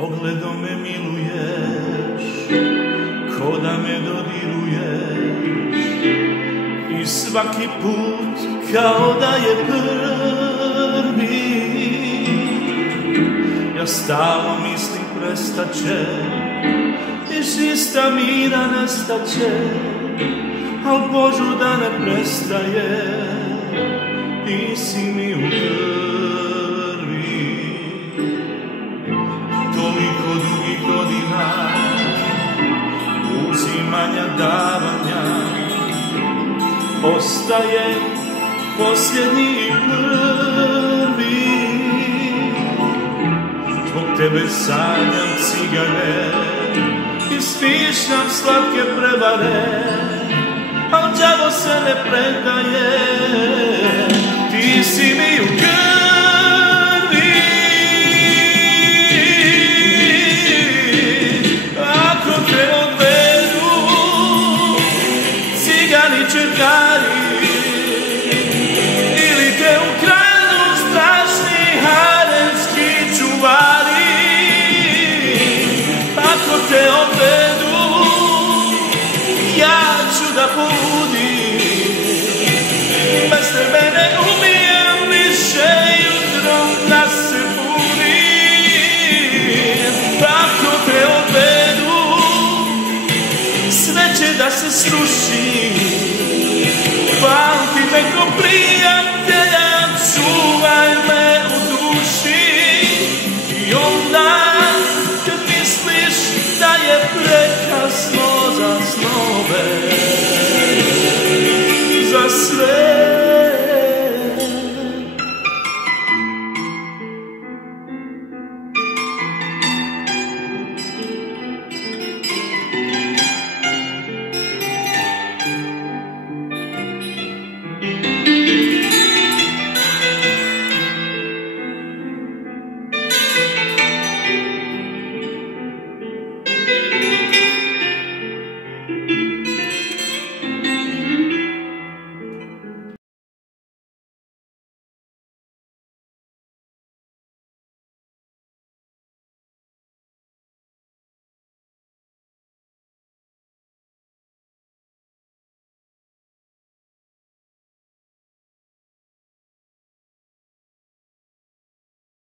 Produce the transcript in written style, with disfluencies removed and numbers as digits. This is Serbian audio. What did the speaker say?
Pogledom me miluješ, ko da me dodiruješ, i svaki put kao da je prvi. Ja stalno mislim prestaće i čista mira nestaće, al Božu da ne prestaje, ti si mi u krvi. Toliko dugih godina uzimanja, davanja, ostaje posljednji i prvi. Zbog tebe sanjam cigare i smišljam slatke prevare, al đavo se ne predaje, ti si mi u krvi. Ako te odvedu cigani četari, ili te ukradu strašni haremski čuvari, ako te odvedu ja ću da poludim, bez tebe ne umijem više jutrom da se budim. Ako te odvedu sve će da se sruši, pamti me ko prijatelja, čuvaj me u duši. I onda kad misliš da je prekasno za snove,